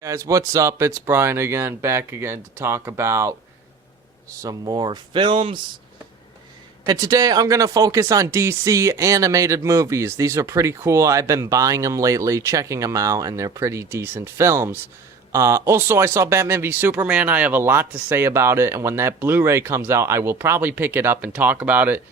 Guys, what's up? It's Brian again, back again to talk about some more films. And today I'm going to focus on DC animated movies. These are pretty cool. I've been buying them lately, checking them out, and they're pretty decent films. Also, I saw Batman v Superman. I have a lot to say about it, and when that Blu-ray comes out, I will probably pick it up and talk about it.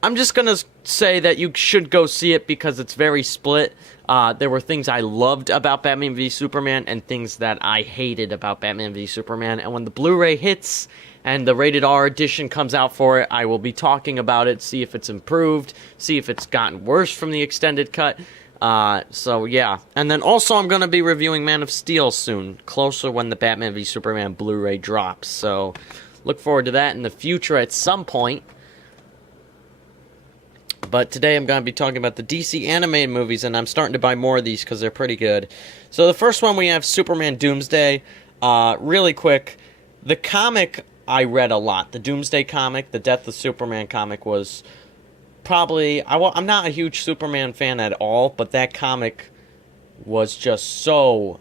I'm just going to say that you should go see it because it's very split. There were things I loved about Batman v Superman and things that I hated about Batman v Superman. And when the Blu-ray hits and the rated R edition comes out for it, I will be talking about it, see if it's improved, see if it's gotten worse from the extended cut. So yeah. And then also I'm going to be reviewing Man of Steel soon, closer when the Batman v Superman Blu-ray drops. So look forward to that in the future at some point. But today I'm going to be talking about the DC animated movies, and I'm starting to buy more of these because they're pretty good. So the first one we have Superman Doomsday. Really quick, the comic I read a lot. The Doomsday comic, the Death of Superman comic was probably... I'm not a huge Superman fan at all, but that comic was just so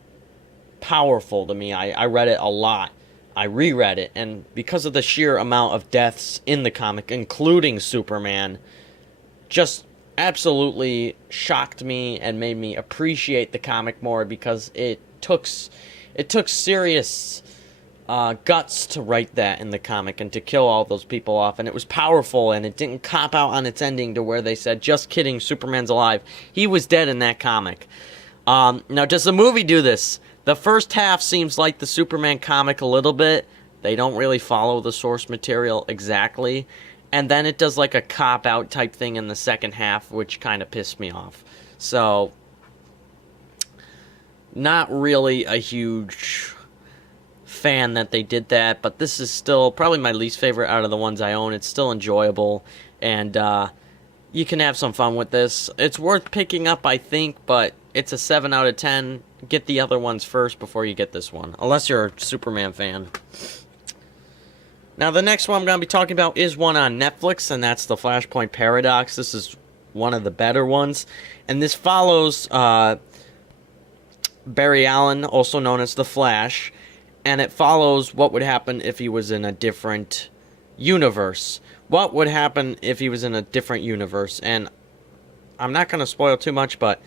powerful to me. I read it a lot. I reread it, and because of the sheer amount of deaths in the comic, including Superman, just absolutely shocked me and made me appreciate the comic more because it took serious guts to write that in the comic and to kill all those people off, and it was powerful, and it didn't cop out on its ending to where they said, just kidding, Superman's alive. He was dead in that comic. Now, does the movie do this? The first half seems like the Superman comic a little bit. They don't really follow the source material exactly. And then it does like a cop-out type thing in the second half, which kind of pissed me off. So, not really a huge fan that they did that, but this is still probably my least favorite out of the ones I own. It's still enjoyable, and you can have some fun with this. It's worth picking up, I think, but it's a 7 out of 10. Get the other ones first before you get this one, unless you're a Superman fan. Now, the next one I'm going to be talking about is one on Netflix, and that's The Flashpoint Paradox. This is one of the better ones. And this follows Barry Allen, also known as The Flash, and it follows what would happen if he was in a different universe. What would happen if he was in a different universe? And I'm not going to spoil too much, but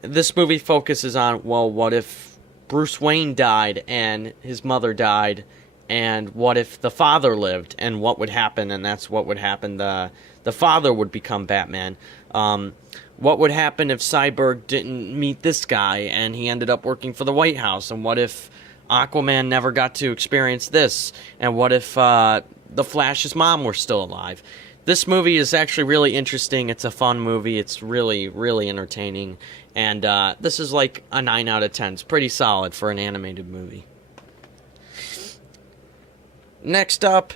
this movie focuses on, well, what if Bruce Wayne died and his mother died? And what if the father lived, and what would happen? And that's what would happen. The father would become Batman. What would happen if Cyborg didn't meet this guy, and he ended up working for the White House? And what if Aquaman never got to experience this? And what if the Flash's mom were still alive? This movie is actually really interesting. It's a fun movie. It's really, really entertaining. And this is like a 9 out of 10. It's pretty solid for an animated movie. Next up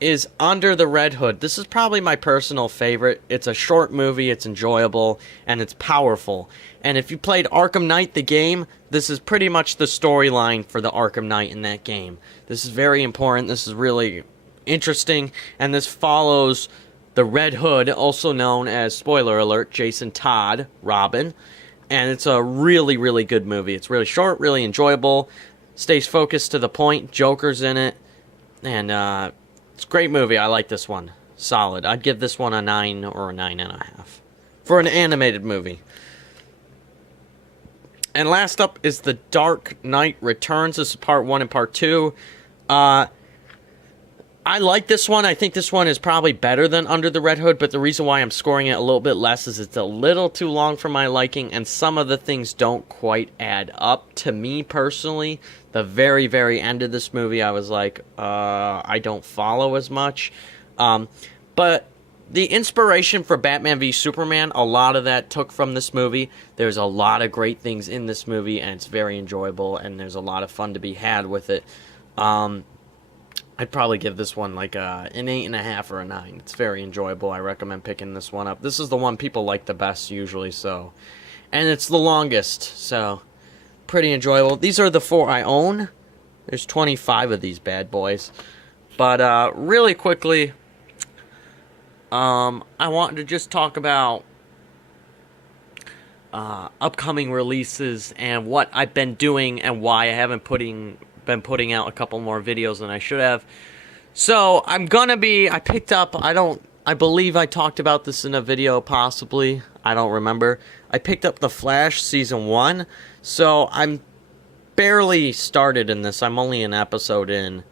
is Under the Red Hood. This is probably my personal favorite. It's a short movie, it's enjoyable, and it's powerful. And if you played Arkham Knight, the game, this is pretty much the storyline for the Arkham Knight in that game. This is very important, this is really interesting, and this follows the Red Hood, also known as, spoiler alert, Jason Todd, Robin. And it's a really, really good movie. It's really short, really enjoyable, stays focused to the point, Joker's in it. And it's a great movie. I like this one. Solid. I'd give this one a 9 or a 9.5 for an animated movie. And last up is The Dark Knight Returns. This is part 1 and part 2. I like this one. I think this one is probably better than Under the Red Hood, but the reason why I'm scoring it a little bit less is it's a little too long for my liking, and some of the things don't quite add up to me personally. The very, very end of this movie, I was like, I don't follow as much. But the inspiration for Batman v Superman, a lot of that took from this movie. There's a lot of great things in this movie, and it's very enjoyable, and there's a lot of fun to be had with it. I'd probably give this one like an 8.5 or a 9. It's very enjoyable. I recommend picking this one up. This is the one people like the best usually, so. And it's the longest, so pretty enjoyable. These are the 4 I own. There's 25 of these bad boys. But really quickly, I wanted to just talk about upcoming releases and what I've been doing and why I haven't been putting out a couple more videos than I should have. So I believe I talked about this in a video, possibly. I don't remember. I picked up The Flash Season 1, so I'm barely started in this. I'm only an episode in.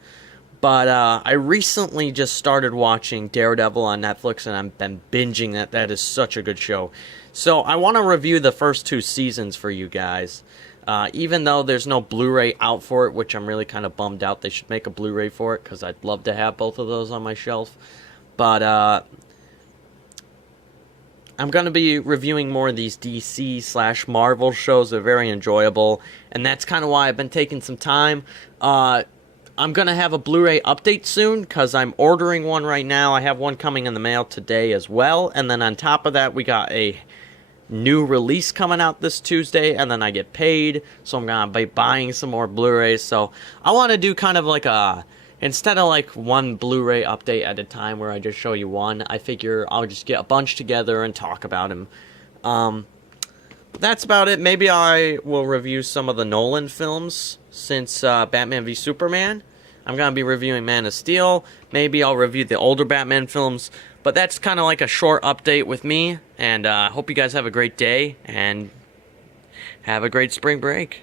But I recently just started watching Daredevil on Netflix, and I've been binging that. That is such a good show. So I want to review the first 2 seasons for you guys. Even though there's no Blu-ray out for it, which I'm really kind of bummed out. They should make a Blu-ray for it, because I'd love to have both of those on my shelf. But I'm going to be reviewing more of these DC/Marvel shows. They're very enjoyable, and that's kind of why I've been taking some time. I'm going to have a Blu-ray update soon, because I'm ordering one right now. I have one coming in the mail today as well, and then on top of that, we got a new release coming out this Tuesday, and then I get paid, so I'm going to be buying some more Blu-rays. So I want to do kind of like instead of like one Blu-ray update at a time where I just show you one, I figure I'll just get a bunch together and talk about them. That's about it. Maybe I will review some of the Nolan films since Batman v Superman. I'm going to be reviewing Man of Steel. Maybe I'll review the older Batman films. But that's kind of like a short update with me. And I hope you guys have a great day and have a great spring break.